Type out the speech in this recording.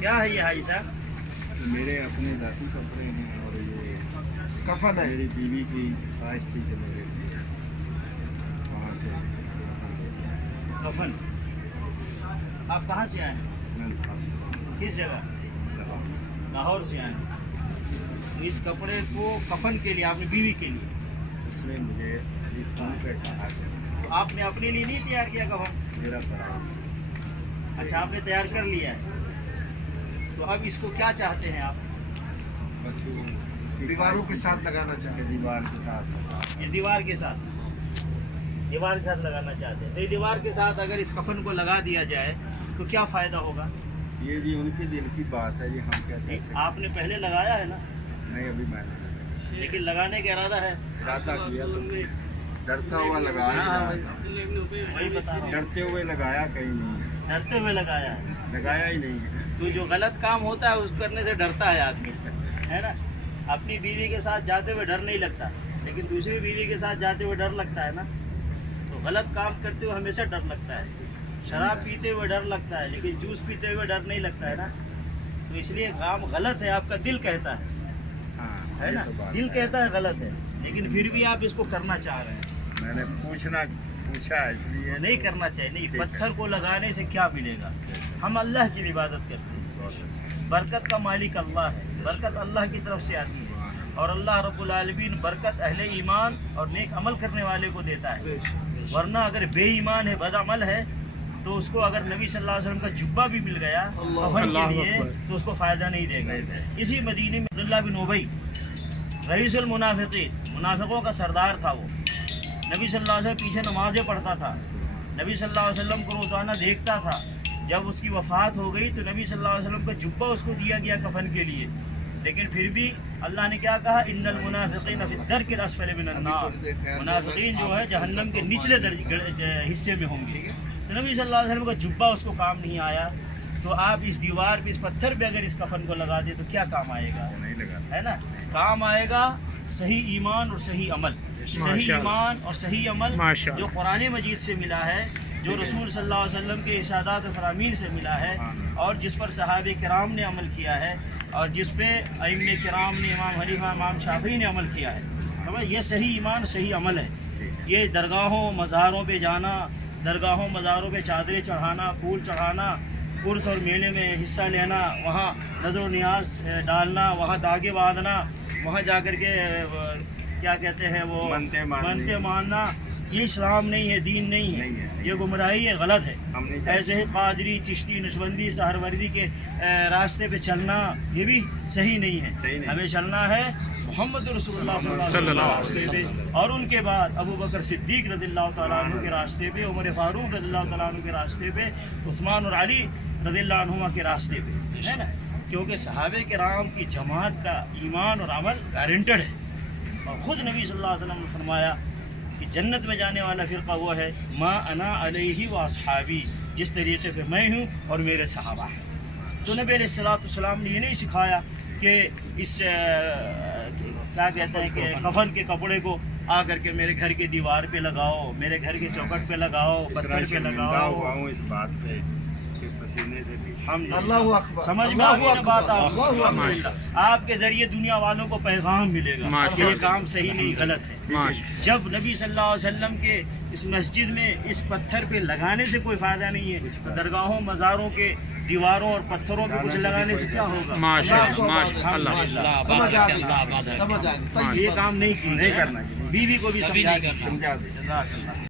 کیا ہے یہ حاجی صاحب؟ میرے اپنے ذاتی کپڑے ہیں اور یہ کفن ہے. میری بیوی کی خواہش تھی کہ میرے وہاں سے کفن. آپ کہاں سے آئے ہیں؟ کس جگہ؟ لاہور سے آئے ہیں. اس کپڑے کو کفن کے لیے، آپ نے بیوی کے لیے، اس نے مجھے ابھی فون پہ کہا کہ تو آپ نے اپنے لیے نہیں تیار کیا کفن؟ میرا پڑا. اچھا، آپ نے تیار کر لیا ہے. تو اب اس کو کیا چاہتے ہیں آپ؟ بس دیواروں کے ساتھ لگانا چاہتے ہیں. دیوار کے ساتھ یہ دیوار کے ساتھ لگانا چاہتے ہیں. تو یہ دیوار کے ساتھ اگر اس کفن کو لگا دیا جائے تو کیا فائدہ ہوگا؟ یہ جی ان کے دل کی بات ہے جی، ہم کیا کہہ سکتے ہیں. آپ نے پہلے لگایا ہے نا؟ نہیں ابھی میں نے لیکن لگانے کا ارادہ ہے؟ ارادہ کیا تو ڈرتا ہوا لگایا. وہی بتا رہا ہوں، ڈرتے ہوئے لگایا کہیں نہیں، ڈرتے ہوئے لگایا ہے. لگایا ہی نہیں. تو جو غلط کام ہوتا ہے اس کرنے سے ڈرتا ہے آدمی، ہے نا. اپنی بیوی کے ساتھ جاتے ہوئے ڈر نہیں لگتا، لیکن دوسری بیوی کے ساتھ جاتے ہوئے ڈر لگتا ہے نا. تو غلط کام کرتے ہوئے ہمیشہ ڈر لگتا ہے. شراب پیتے ہوئے ڈر لگتا ہے، لیکن جوس پیتے ہوئے ڈر نہیں لگتا ہے نا. تو اس لیے کام غلط ہے، آپ کا دل کہتا ہے ہاں نا. یہ تو بات دل کہتا ہے غلط ہے، لیکن پھر بھی آپ اس کو کرنا چاہ رہے ہیں. میں نے پوچھا اس لیے نہیں کرنا چاہیے. نہیں، پتھر کو لگانے سے کیا ملے گا؟ ہم اللہ کی عبادت کرتے ہیں. بہت اچھا. برکت کا مالک اللہ ہے، برکت اللہ کی طرف سے آتی ہے، اور اللہ رب العالمین برکت اہل ایمان اور نیک عمل کرنے والے کو دیتا ہے. ورنہ اگر بے ایمان ہے، بد عمل ہے، تو اس کو اگر نبی صلی اللہ علیہ وسلم کا جبہ بھی مل گیا کفن کے لیے تو اس کو فائدہ نہیں دے گا. اسی مدینے میں عبداللہ بن ابی رئیس المنافقین، منافقوں کا سردار تھا. وہ نبی صلی اللہ علیہ وسلم پیچھے نمازیں پڑھتا تھا، نبی صلی اللہ علیہ وسلم کو روزانہ دیکھتا تھا. جب اس کی وفات ہو گئی تو نبی صلی اللہ علیہ وسلم کا جبہ اس کو دیا گیا کفن کے لیے. لیکن پھر بھی اللہ نے کیا کہا؟ ان المنافقین فی الدرک الاسفل من النار. منافقین جو ہے جہنم کے نچلے حصے میں ہوں گے. تو نبی صلی اللہ علیہ وسلم کا جبہ اس کو کام نہیں آیا. تو آپ اس دیوار پہ، اس پتھر پہ اگر اس کفن کو لگا دیں تو کیا کام آئے گا؟ نہیں لگا. ہے نا. کام آئے گا صحیح ایمان اور صحیح عمل. صحیح ایمان اور صحیح عمل جو قرآن مجید سے ملا ہے، جو رسول صلی اللہ علیہ وسلم کے ارشادات و فرامین سے ملا ہے، اور جس پر صحابہ کرام نے عمل کیا ہے، اور جس پہ ائمہ کرام نے، امام حنیفہ، امام شافعی نے عمل کیا ہے. یہ صحیح ایمان، صحیح عمل ہے. یہ درگاہوں مزاروں پہ جانا، درگاہوں مزاروں پہ چادریں چڑھانا، پھول چڑھانا، عرس اور میلے میں حصہ لینا، وہاں نظر و نیاز ڈالنا، وہاں داغے باندھنا، وہاں جا کر کے کیا کہتے ہیں وہ منتیں ماننا، یہ اسلام نہیں ہے، دین نہیں ہے. یہ گمراہی ہے، غلط ہے. ایسے ہی قادری، چشتی، نقشبندی، سہروردی کے راستے پہ چلنا یہ بھی صحیح نہیں ہے. ہمیں چلنا ہے محمد رسول اللہ صلی اللہ علیہ وسلم کے راستے پہ، اور ان کے بعد ابو بکر صدیق رضی اللہ تعالیٰ عنہ کے راستے پہ، عمر فاروق رضی اللہ تعالیٰ عنہ کے راستے پہ، عثمان اور علی رضی اللہ عنہما کے راستے پہ، ہے نا. کیونکہ صحابہ کرام کی جماعت کا ایمان اور عمل گارنٹڈ ہے. اور خود نبی صلی اللہ علیہ وسلم نے فرمایا کہ جنت میں جانے والا فرقہ وہ ہے ما انا علیہ و اصحابی، جس طریقے پہ میں ہوں اور میرے صحابہ ہیں. تو نبی علیہ السلام نے یہ نہیں سکھایا کہ اس کیا کہتے ہیں کہ کفن کے کپڑے کو آ کر کے میرے گھر کے دیوار پہ لگاؤ، میرے گھر کے چوکٹ پہ لگاؤ، پتھر پہ لگاؤ. اس بات پہ کہ پسینے سے بھی اللہ اکبر. سمجھ میں آ گئی نا بات؟ آپ کے ذریعے دنیا والوں کو پیغام ملے گا کہ یہ کام صحیح نہیں، غلط ہے. جب نبی صلی اللہ علیہ وسلم کے اس مسجد میں اس پتھر پہ لگانے سے کوئی فائدہ نہیں ہے، تو درگاہوں مزاروں کے دیواروں اور پتھروں پہ کچھ لگانے سے کیا ہوگا؟ سمجھ آ گئی. یہ کام نہیں نہیں کرنا. بیوی کو بھی سمجھا سمجھا دیں.